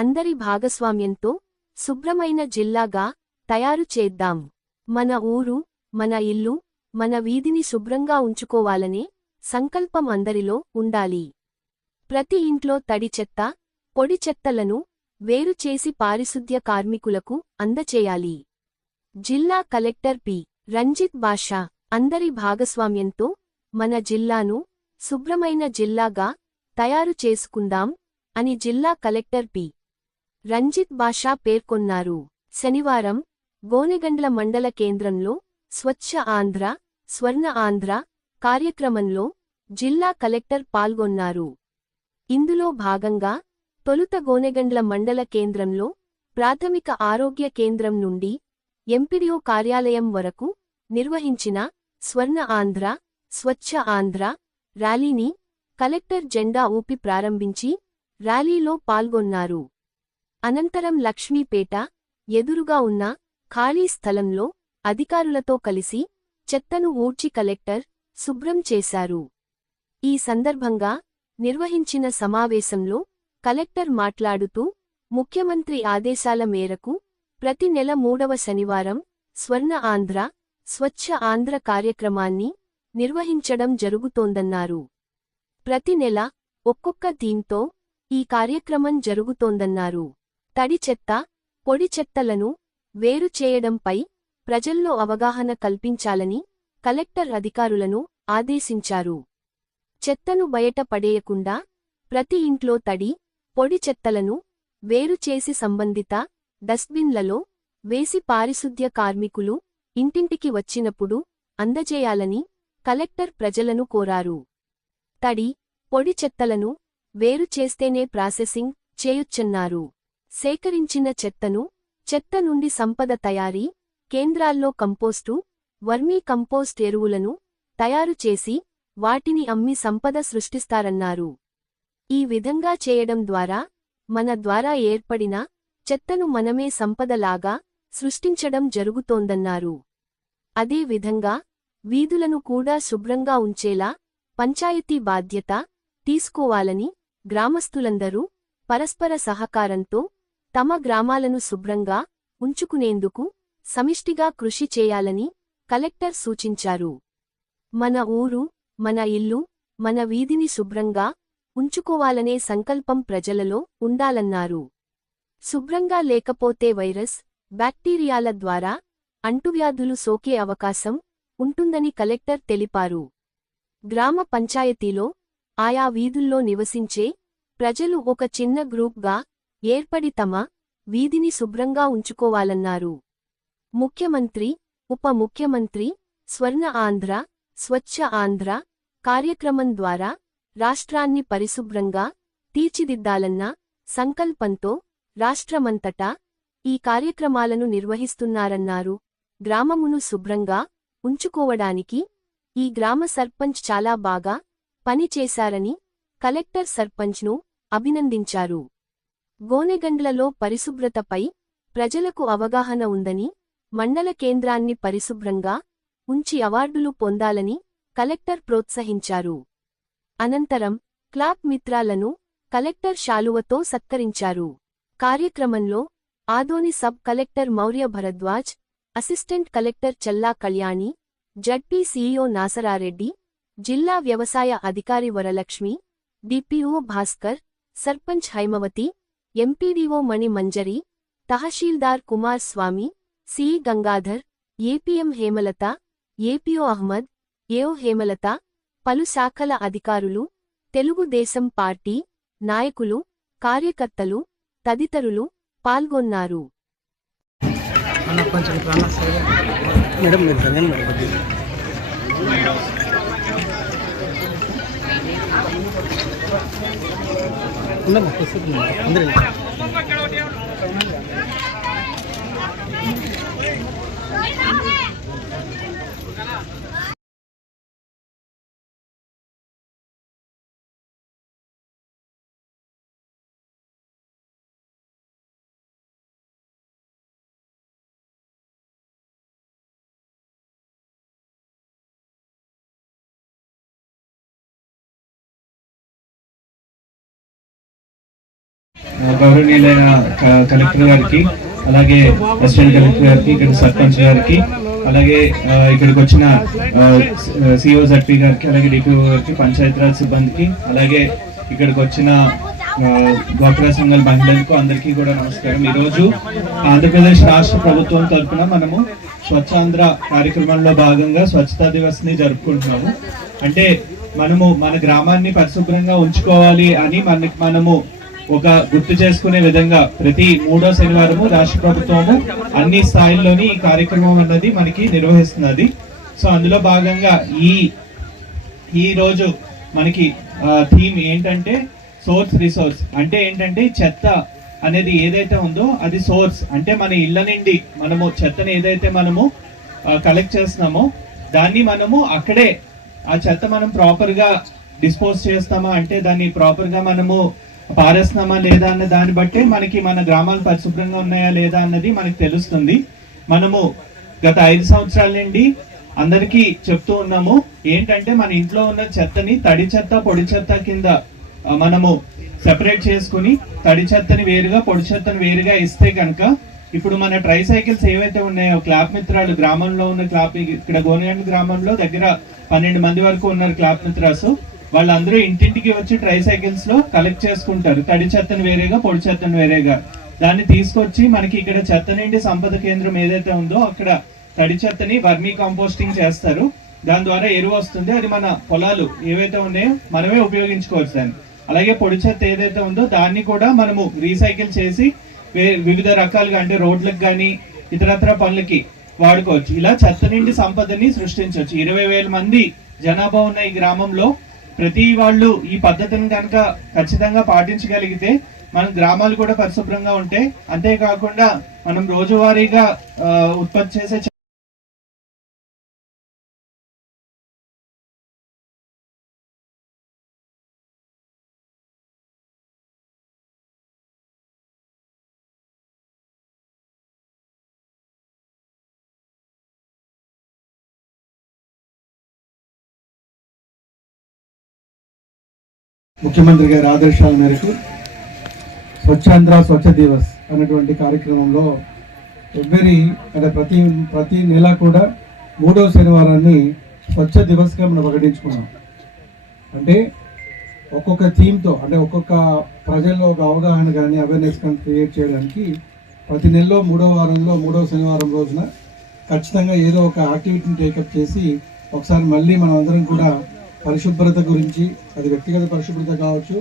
అందరి భాగస్వామ్యంతో శుభ్రమైన జిల్లాగా తయారు చేద్దాం. మన ఊరు మన ఇల్లు మన వీధిని శుభ్రంగా ఉంచుకోవాలనే సంకల్పం అందరిలో ఉండాలి. ప్రతి ఇంట్లో తడి చెత్త పొడి చెత్తలను వేరు చేసి పారిశుద్ధ్య కార్మికులకు అందచేయాలి. జిల్లా కలెక్టర్ పి. రంజిత్ బాషా అందరి భాగస్వామ్యంతో మన జిల్లాను శుభ్రమైన జిల్లాగా తయారు చేసుకుందాం అని జిల్లా కలెక్టర్ పి. రంజిత్ బాషా పేర్కొన్నారు. శనివారం గోనెగండ్ల మండల కేంద్రంలో స్వచ్ఛ ఆంధ్ర స్వర్ణ ఆంధ్ర కార్యక్రమంలో జిల్లా కలెక్టర్ పాల్గొన్నారు. ఇందులో భాగంగా తొలుత గోనెగండ్ల మండల కేంద్రంలో ప్రాథమిక ఆరోగ్య కేంద్రం నుండి ఎంపీడీఓ కార్యాలయం వరకు నిర్వహించిన స్వర్ణ ఆంధ్ర స్వచ్ఛ ఆంధ్ర ర్యాలీని కలెక్టర్ జెండా ఊపి ప్రారంభించి ర్యాలీలో పాల్గొన్నారు. అనంతరం లక్ష్మీపేట ఎదురుగా ఉన్న ఖాళీ స్థలంలో అధికారులతో కలిసి చెత్తను ఊడ్చి కలెక్టర్ శుభ్రం చేశారు. ఈ సందర్భంగా నిర్వహించిన సమావేశంలో కలెక్టర్ మాట్లాడుతూ ముఖ్యమంత్రి ఆదేశాల మేరకు ప్రతి నెల మూడవ శనివారం స్వర్ణ ఆంధ్ర స్వచ్ఛ ఆంధ్ర కార్యక్రమాన్ని నిర్వహించడం జరుగుతోందన్నారు. ప్రతి నెల ఒక్కొక్క థీమ్తో ఈ కార్యక్రమం జరుగుతోందన్నారు. తడి చెత్త పొడి చెత్తలను వేరు చేయడంపై ప్రజల్లో అవగాహన కల్పించాలని కలెక్టర్ అధికారులను ఆదేశించారు. చెత్తను బయట పడేయకుండా ప్రతి ఇంట్లో తడి పొడి చెత్తలను వేరు చేసి సంబంధిత డస్ట్బిన్లలో వేసి పారిశుద్ధ్య కార్మికులు ఇంటింటికి వచ్చినప్పుడు అందజేయాలని కలెక్టర్ ప్రజలను కోరారు. తడి పొడి చెత్తలను వేరు చేస్తేనే ప్రాసెసింగ్ చేయొచ్చన్నారు. సేకరించిన చెత్తను చెత్త నుండి సంపద తయారీ కేంద్రాల్లో కంపోస్టు వర్మీ కంపోస్ట్ ఎరువులను తయారు చేసి వాటిని అమ్మి సంపద సృష్టిస్తారన్నారు. ఈ విధంగా చేయడం ద్వారా మన ద్వారా ఏర్పడిన చెత్తను మనమే సంపదలాగా సృష్టించడం జరుగుతోందన్నారు. అదే విధంగా వీధులను కూడా శుభ్రంగా ఉంచేలా పంచాయతీ బాధ్యత తీసుకోవాలని గ్రామస్థులందరూ పరస్పర సహకారంతో తమ గ్రామాలను శుభ్రంగా ఉంచుకునేందుకు సమిష్టిగా కృషి చేయాలని కలెక్టర్ సూచించారు. మన ఊరు మన ఇల్లు మన వీధిని శుభ్రంగా ఉంచుకోవాలనే సంకల్పం ప్రజలలో ఉండాలన్నారు. శుభ్రంగా లేకపోతే వైరస్ బ్యాక్టీరియాల ద్వారా అంటువ్యాధులు సోకే అవకాశం ఉంటుందని కలెక్టర్ తెలిపారు. గ్రామ పంచాయతీలో ఆయా వీధుల్లో నివసించే ప్రజలు ఒక చిన్న గ్రూప్గా ఏర్పడి తమ వీధిని శుభ్రంగా ఉంచుకోవాలన్నారు. ముఖ్యమంత్రి ఉప ముఖ్యమంత్రి స్వర్ణ ఆంధ్ర స్వచ్ఛ ఆంధ్ర కార్యక్రమం ద్వారా రాష్ట్రాన్ని పరిశుభ్రంగా తీర్చిదిద్దాలన్న సంకల్పంతో రాష్ట్రమంతటా ఈ కార్యక్రమాలను నిర్వహిస్తున్నారన్నారు. గ్రామమును శుభ్రంగా ఉంచుకోవడానికి ఈ గ్రామ సర్పంచ్ చాలా బాగా పనిచేశారని కలెక్టర్ సర్పంచ్ను అభినందించారు. గోనెగండ్లలో పరిశుభ్రతపై ప్రజలకు అవగాహన ఉందని మండల కేంద్రాన్ని పరిశుభ్రంగా ఉంచి అవార్డులు పొందాలని కలెక్టర్ ప్రోత్సహించారు. అనంతరం క్లాప్ మిత్రాలను కలెక్టర్ శాలువతో సత్కరించారు. కార్యక్రమంలో Adoni sub collector Maurya Bharadwaj assistant collector Challa Kalyani ZP CEO Nasarareddy జిల్లా వ్యవసాయ అధికారి Varalakshmi DPO Bhaskar sarpanch Haimavathi MPDO Mani Manjari tahsildar Kumar Swamy CE Gangadhar APM Hemalatha APO Ahmed AO Hemalatha పలు శాఖల అధికారులు Telugu Desam party నాయకులు కార్యకర్తలు తదితరులు పాల్గొన్నారు. మేడం మీరు గౌరవనీయులైన క- కలెక్టర్ గారికి అలాగే అసిస్టెంట్ కలెక్టర్ గారికి ఇక్కడ సర్పంచ్ గారికి అలాగే ఇక్కడికి వచ్చిన సిఓ జడ్పీ గారికి అలాగే డిపిఓ గారికి పంచాయతీరాజ్ సిబ్బందికి అలాగే ఇక్కడికి వచ్చిన ఆ, డ్వాక్రా సంఘాల మహిళలకు అందరికీ కూడా నమస్కారం. ఈరోజు ఆంధ్రప్రదేశ్ రాష్ట్ర ప్రభుత్వం తరఫున మనము స్వచ్ఛాంధ్ర కార్యక్రమంలో భాగంగా స్వచ్ఛతా దివస్ని జరుపుకుంటున్నాము. అంటే మనము మన గ్రామాన్ని పరిశుభ్రంగా ఉంచుకోవాలి అని మనకి మనము ఒక గుర్తు చేసుకునే విధంగా ప్రతి మూడో శనివారము రాష్ట్ర ప్రభుత్వము అన్ని స్థాయిల్లోని ఈ కార్యక్రమం అన్నది మనకి నిర్వహిస్తున్నది. సో అందులో భాగంగా ఈ ఈ రోజు మనకి థీమ్ ఏంటంటే సోర్స్ రిసోర్స్. అంటే ఏంటంటే చెత్త అనేది ఏదైతే ఉందో అది సోర్స్. అంటే మన ఇళ్ళ నుండి మనము చెత్తని ఏదైతే మనము కలెక్ట్ చేస్తున్నామో దాన్ని మనము అక్కడే ఆ చెత్త మనం ప్రాపర్గా డిస్పోజ్ చేస్తామా అంటే దాన్ని ప్రాపర్గా మనము పారేస్తున్నామా లేదా అన్న దాన్ని బట్టి మనకి మన గ్రామాలు పరిశుభ్రంగా ఉన్నాయా లేదా అన్నది మనకి తెలుస్తుంది. మనము గత ఐదు సంవత్సరాల నుండి అందరికీ చెప్తూ ఉన్నాము. ఏంటంటే మన ఇంట్లో ఉన్న చెత్తని తడి చెత్త పొడి చెత్త కింద మనము సెపరేట్ చేసుకుని తడి చెత్తని వేరుగా పొడి చెత్తని వేరుగా ఇస్తే కనుక ఇప్పుడు మన ట్రై సైకిల్స్ ఏవైతే ఉన్నాయో క్లాప్ మిత్రాలు గ్రామంలో ఉన్న క్లాప్ ఇక్కడ గోనగండ్ గ్రామంలో దగ్గర పన్నెండు మంది వరకు ఉన్నారు క్లాప్ మిత్రాసు. వాళ్ళందరూ ఇంటింటికి వచ్చి ట్రై సైకిల్స్లో కలెక్ట్ చేసుకుంటారు. తడి చెత్తను వేరేగా పొడి చెత్తను వేరేగా. దాన్ని తీసుకొచ్చి మనకి ఇక్కడ చెత్త నుండి సంపద కేంద్రం ఏదైతే ఉందో అక్కడ తడి చెత్తని వర్మీ కాంపోస్టింగ్ చేస్తారు. దాని ద్వారా ఎరువు వస్తుంది. అది మన పొలాలు ఏవైతే ఉన్నాయో మనమే ఉపయోగించుకోవచ్చు దాన్ని. అలాగే పొడి చెత్త ఏదైతే ఉందో దాన్ని కూడా మనము రీసైకిల్ చేసి వే- వివిధ రకాలుగా అంటే రోడ్లకు కానీ ఇతరత్ర పనులకి వాడుకోవచ్చు. ఇలా చెత్త నుండి సంపదని సృష్టించవచ్చు. ఇరవై వేల మంది జనాభా ఉన్న ఈ గ్రామంలో ప్రతి వాళ్ళు ఈ పద్ధతిని కనుక ఖచ్చితంగా పాటించగలిగితే మన గ్రామాలు కూడా పరిశుభ్రంగా ఉంటాయి అంతేకాకుండా మనం రోజువారీగా ఉత్పత్తి చేసే ముఖ్యమంత్రి గారి ఆదేశాల మేరకు స్వచ్ఛాంధ్ర స్వచ్ఛ దివస్ అనేటువంటి కార్యక్రమంలో ఎవ్రీ అంటే ప్రతి ప్రతి నెల కూడా మూడవ శనివారాన్ని స్వచ్ఛ దివస్గా మనం ప్రకటించుకున్నాం. అంటే ఒక్కొక్క థీమ్తో అంటే ఒక్కొక్క ప్రజల్లో ఒక అవగాహన కానీ అవేర్నెస్ కానీ క్రియేట్ చేయడానికి ప్రతి నెలలో మూడో వారంలో మూడవ శనివారం రోజున ఖచ్చితంగా ఏదో ఒక యాక్టివిటీని టేకప్ చేసి ఒకసారి మళ్ళీ మనం అందరం కూడా పరిశుభ్రత గురించి అది వ్యక్తిగత పరిశుభ్రత కావచ్చు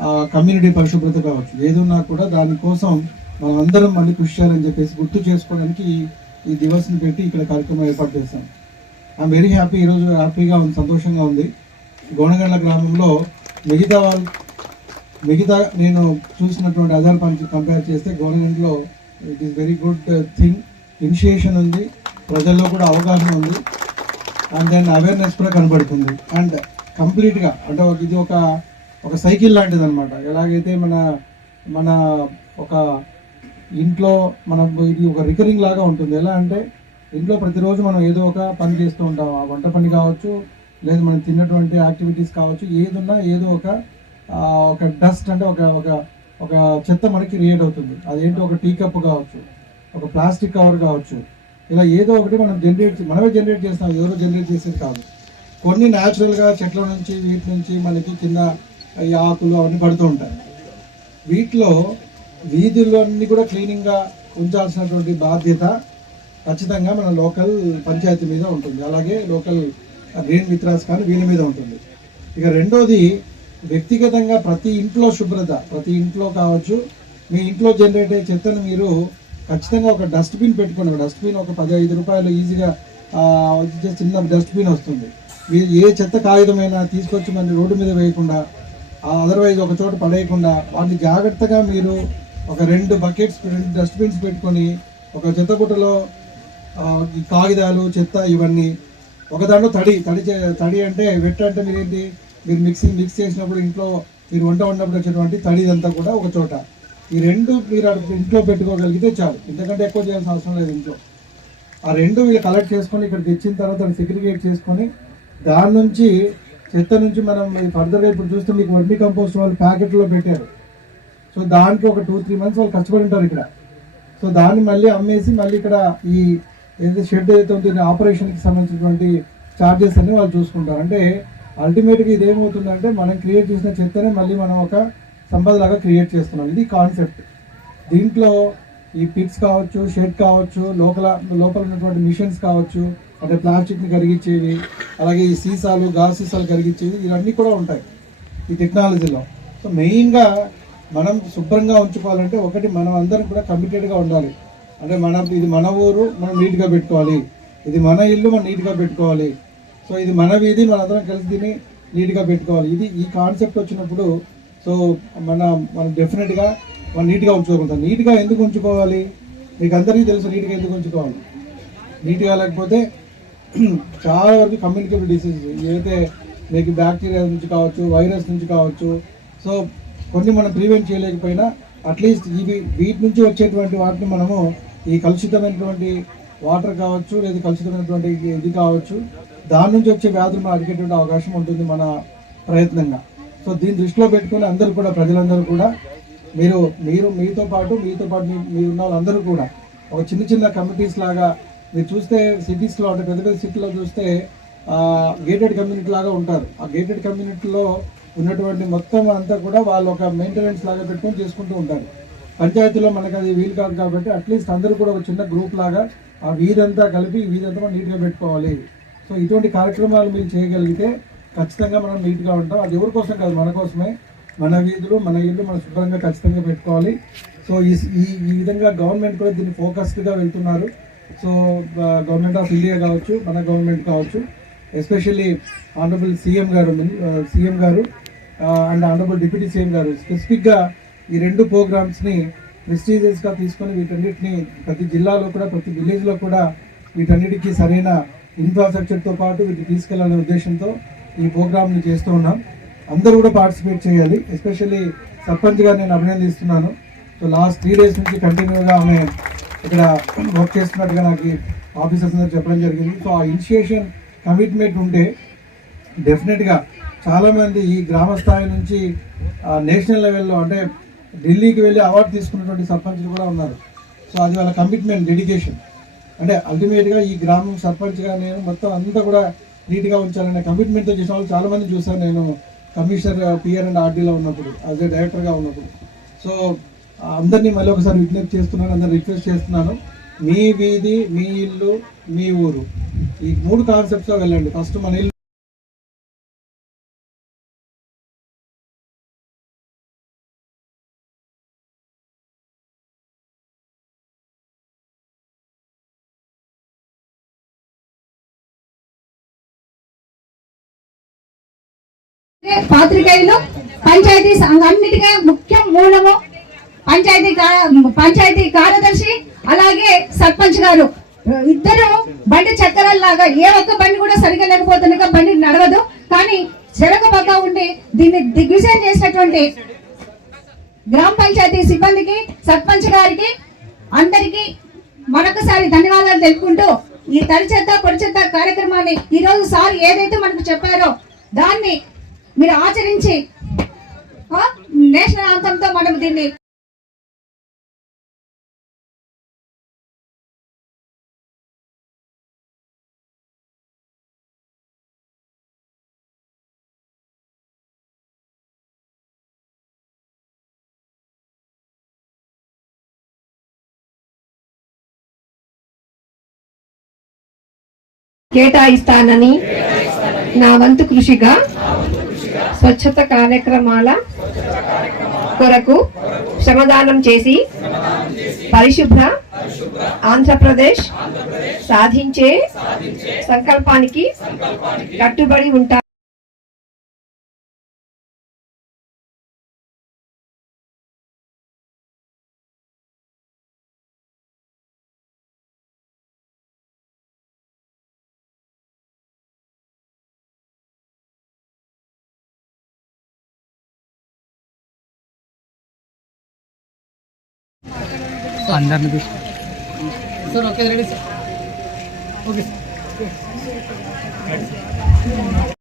ఆ కమ్యూనిటీ పరిశుభ్రత కావచ్చు ఏదున్నా కూడా దానికోసం మనం అందరం మళ్ళీ కృషి చేయాలని చెప్పేసి గుర్తు చేసుకోవడానికి ఈ- దివస్ని పెట్టి ఇక్కడ కార్యక్రమం ఏర్పాటు చేశాం. ఐఎమ్ వెరీ హ్యాపీ ఈరోజు హ్యాపీగా ఉంది సంతోషంగా ఉంది. గోనగండ్ల గ్రామంలో మిగతా వాళ్ళు మిగతా నేను చూసినటువంటి అదర్ పని కంపేర్ చేస్తే గవర్నమెంట్లో it is very good thing initiation ఉంది ప్రజల్లో కూడా అవగాహన ఉంది. అండ్ దెన్ అవేర్నెస్ కూడా కనబడుతుంది. అండ్ కంప్లీట్గా అంటే ఒక ఇది ఒక ఒక సైకిల్ లాంటిది అనమాట ఎలాగైతే మన మన ఒక ఇంట్లో మనం ఇది ఒక రికరింగ్ లాగా ఉంటుంది. ఎలా అంటే ఇంట్లో ప్రతిరోజు మనం ఏదో ఒక పని చేస్తూ ఉంటాం. ఆ వంట పని కావచ్చు లేదా మనం తిన్నటువంటి యాక్టివిటీస్ కావచ్చు ఏదున్నా ఏదో ఒక ఒక డస్ట్ అంటే ఒక ఒక ఒక చెత్త మనకి క్రియేట్ అవుతుంది. అదేంటి? ఒక టీ కప్ కావచ్చు ఒక ప్లాస్టిక్ కవర్ కావచ్చు ఇలా ఏదో ఒకటి మనం జనరేట్ మనమే జనరేట్ చేస్తాం ఎవరో జనరేట్ చేసేది కాదు. కొన్ని న్యాచురల్గా చెట్ల నుంచి వీటి నుంచి మనకి కింద ఈ ఆకులు అవన్నీ పడుతూ ఉంటాయి. వీటిలో వీధులన్నీ కూడా క్లీనింగ్గా ఉంచాల్సినటువంటి బాధ్యత ఖచ్చితంగా మన లోకల్ పంచాయతీ మీద ఉంటుంది. అలాగే లోకల్ గ్రీన్ మిత్రాస్ కానీ వీళ్ళ మీద ఉంటుంది. ఇక రెండోది వ్యక్తిగతంగా ప్రతి ఇంట్లో శుభ్రత ప్రతి ఇంట్లో కావచ్చు మీ ఇంట్లో జనరేట్ అయ్యే చెత్తను మీరు ఖచ్చితంగా ఒక డస్ట్బిన్ పెట్టుకోండి. ఒక డస్ట్బిన్ ఒక పది ఐదు రూపాయలు ఈజీగా చిన్న డస్ట్బిన్ వస్తుంది. మీరు ఏ చెత్త కాగితమైనా తీసుకొచ్చి మన రోడ్డు మీద వేయకుండా అదర్వైజ్ ఒక చోట పడేయకుండా వాటిని జాగ్రత్తగా మీరు ఒక రెండు బకెట్స్ రెండు డస్ట్బిన్స్ పెట్టుకొని ఒక చెత్త గుట్టలో కాగితాలు చెత్త ఇవన్నీ ఒక దాంట్లో తడి తడి చే- తడి అంటే వెట్ అంటే మీరు ఏంటి మీరు మిక్సింగ్ మిక్స్ చేసినప్పుడు ఇంట్లో మీరు వంట వండినప్పుడు వచ్చేటువంటి తడిదంతా కూడా ఒక చోట. ఈ రెండు మీరు అక్కడ ఇంట్లో పెట్టుకోగలిగితే చాలు. ఎందుకంటే ఎక్కువ చేయాల్సిన అవసరం లేదు ఇంట్లో. ఆ రెండు వీళ్ళు కలెక్ట్ చేసుకొని ఇక్కడ తెచ్చిన తర్వాత దాన్ని సెగ్రిగేట్ చేసుకొని దాని నుంచి చెత్త నుంచి మనం ఫర్దర్గా ఇప్పుడు చూస్తే మీకు వర్మీ కంపోస్ట్ వాళ్ళు ప్యాకెట్లో పెట్టారు. సో దానికి ఒక టూ త్రీ మంత్స్ వాళ్ళు కష్టపడి ఉంటారు ఇక్కడ. సో దాన్ని మళ్ళీ అమ్మేసి మళ్ళీ ఇక్కడ ఈ ఏదైతే షెడ్ ఏదైతే ఉందో ఆపరేషన్కి సంబంధించినటువంటి ఛార్జెస్ అన్ని వాళ్ళు చూసుకుంటారు. అంటే అల్టిమేట్గా ఇది ఏమవుతుందంటే మనం క్రియేట్ చేసిన చెత్తనే మళ్ళీ మనం ఒక సంపదలాగా క్రియేట్ చేస్తున్నాం ఇది కాన్సెప్ట్ దీంట్లో ఈ పిట్స్ కావచ్చు షెడ్ కావచ్చు లోపల లోపల ఉన్నటువంటి మిషన్స్ కావచ్చు అంటే ప్లాస్టిక్ని కరిగించేవి అలాగే ఈ సీసాలు గాజు సీసాలు కరిగించేవి ఇవన్నీ కూడా ఉంటాయి ఈ టెక్నాలజీలో సో మెయిన్గా మనం శుభ్రంగా ఉంచుకోవాలంటే ఒకటి మనం అందరం కూడా కమిటెడ్గా ఉండాలి. అంటే మన ఇది మన ఊరు మనం నీట్గా పెట్టుకోవాలి. ఇది మన ఇల్లు మనం నీట్గా పెట్టుకోవాలి. సో ఇది మన వీధి మన అందరం కలిసి దీన్ని నీట్గా పెట్టుకోవాలి. ఇది ఈ కాన్సెప్ట్ వచ్చినప్పుడు సో మన మనం డెఫినెట్గా మనం నీట్గా ఉంచుకోగలుగుతాం. నీట్గా ఎందుకు ఉంచుకోవాలి? మీకు అందరికీ తెలుసు నీట్గా ఎందుకు ఉంచుకోవాలి. నీట్గా లేకపోతే చాలా వరకు కమ్యూనికేబుల్ డిసీజెస్ ఏదైతే మీకు బ్యాక్టీరియా నుంచి కావచ్చు వైరస్ నుంచి కావచ్చు సో కొన్ని మనం ప్రివెంట్ చేయలేకపోయినా అట్లీస్ట్ ఇవి వీటి నుంచి వచ్చేటువంటి వాటిని మనము ఈ కలుషితమైనటువంటి వాటర్ కావచ్చు లేదా కలుషితమైనటువంటి ఇది కావచ్చు దాని నుంచి వచ్చే వ్యాధులు మనం అడిగేటువంటి అవకాశం ఉంటుంది మన ప్రయత్నంగా. సో దీన్ని దృష్టిలో పెట్టుకొని అందరూ కూడా ప్రజలందరూ కూడా మీరు మీరు మీతో పాటు మీతో పాటు మీరు ఉన్న వాళ్ళందరూ కూడా ఒక చిన్న చిన్న కమిటీస్ లాగా మీరు చూస్తే సిటీస్లో అంటే పెద్ద పెద్ద సిటీలో చూస్తే గేటెడ్ కమ్యూనిటీ లాగా ఉంటారు. ఆ గేటెడ్ కమ్యూనిటీలో ఉన్నటువంటి మొత్తం అంతా కూడా వాళ్ళు ఒక మెయింటెనెన్స్ లాగా పెట్టుకొని చేసుకుంటూ ఉంటారు. పంచాయతీలో మనకు అది వీలు కాదు కాబట్టి అట్లీస్ట్ అందరూ కూడా ఒక చిన్న గ్రూప్ లాగా ఆ వీధంతా కలిపి వీధంతా మనం నీట్గా పెట్టుకోవాలి. సో ఇటువంటి కార్యక్రమాలు మీరు చేయగలిగితే ఖచ్చితంగా మనం నీట్గా ఉంటాం. అది ఎవరి కోసం కాదు మన కోసమే. మన వీధులు మన ఇల్లు మనం శుభ్రంగా ఖచ్చితంగా పెట్టుకోవాలి. సో ఈ ఈ ఈ విధంగా గవర్నమెంట్ కూడా దీన్ని ఫోకస్డ్గా వెళ్తున్నారు. సో గవర్నమెంట్ ఆఫ్ ఇండియా కావచ్చు మన గవర్నమెంట్ కావచ్చు ఎస్పెషల్లీ ఆనరబుల్ సీఎం గారు సీఎం గారు అండ్ ఆనరబుల్ డిప్యూటీ సీఎం గారు స్పెసిఫిక్గా ఈ రెండు ప్రోగ్రామ్స్ని ప్రెస్టీజియస్గా తీసుకొని వీటన్నిటిని ప్రతి జిల్లాలో కూడా ప్రతి విలేజ్లో కూడా వీటన్నిటికీ సరైన ఇన్ఫ్రాస్ట్రక్చర్తో పాటు వీటిని తీసుకెళ్ళాలనే ఉద్దేశంతో ఈ ప్రోగ్రామ్ని చేస్తూ ఉన్నాం. అందరూ కూడా పార్టిసిపేట్ చేయాలి. ఎస్పెషల్లీ సర్పంచ్ గారు నేను అభినందిస్తున్నాను. సో లాస్ట్ త్రీ డేస్ నుంచి కంటిన్యూగా ఆమె ఇక్కడ వర్క్ చేస్తున్నట్టుగా నాకు ఆఫీసర్స్ అందరూ చెప్పడం జరిగింది. సో ఆ ఇనిషియేషన్ కమిట్మెంట్ ఉంటే డెఫినెట్గా చాలామంది ఈ గ్రామ స్థాయి నుంచి నేషనల్ లెవెల్లో అంటే ఢిల్లీకి వెళ్ళి అవార్డు తీసుకున్నటువంటి సర్పంచ్లు కూడా ఉన్నారు. సో అది వాళ్ళ కమిట్మెంట్ డెడికేషన్. అంటే అల్టిమేట్గా ఈ గ్రామం సర్పంచ్గా నేను మొత్తం అంతా కూడా నీట్గా ఉంచాలనే కమిట్మెంట్తో చేసిన వాళ్ళు చాలామంది చూసాను నేను కమిషనర్ uh, పిఆర్ అండ్ ఆర్డీలో ఉన్నప్పుడు యాజ్ ఏ డైరెక్టర్గా ఉన్నప్పుడు. సో అందరినీ మళ్ళీ ఒకసారి విజ్ఞప్తి చేస్తున్నాను అందరిని రిక్వెస్ట్ చేస్తున్నాను. మీ వీధి మీ ఇల్లు మీ ఊరు. ఈ మూడు కాన్సెప్ట్స్లో వెళ్ళండి. ఫస్ట్ మన ఇల్లు పాత్రికేయులు పంచాయతీ అన్నిటికీ ముఖ్య మూలము పంచాయతీ పంచాయతీ కార్యదర్శి అలాగే సర్పంచ్ గారు. ఇద్దరు బండి చక్రాల్లాగా ఏ ఒక్క బండి కూడా సరిగా లేకపోతున్నా బండి నడవదు. కానీ చెరక పక్క ఉండి దీన్ని దిగ్విజయం చేసినటువంటి గ్రామ పంచాయతీ సిబ్బందికి సర్పంచ్ గారికి అందరికీ మరొకసారి ధన్యవాదాలు తెలుపుకుంటూ ఈ తడి చెత్త పొడి చెత్త కార్యక్రమాన్ని ఈ రోజు సార్ ఏదైతే మనకు చెప్పారో దాన్ని మీరు ఆచరించి నేషనల్ అంతంతో మనం దీన్ని కేటాయిస్తానని నా వంతు కృషిగా స్వచ్ఛత కార్యక్రమాల కొరకు శ్రమదానం చేసి పరిశుభ్ర ఆంధ్రప్రదేశ్ సాధించే సంకల్పానికి కట్టుబడి ఉంటారు. అందరిని తీసుకు sir okay ready sir. Okay sir.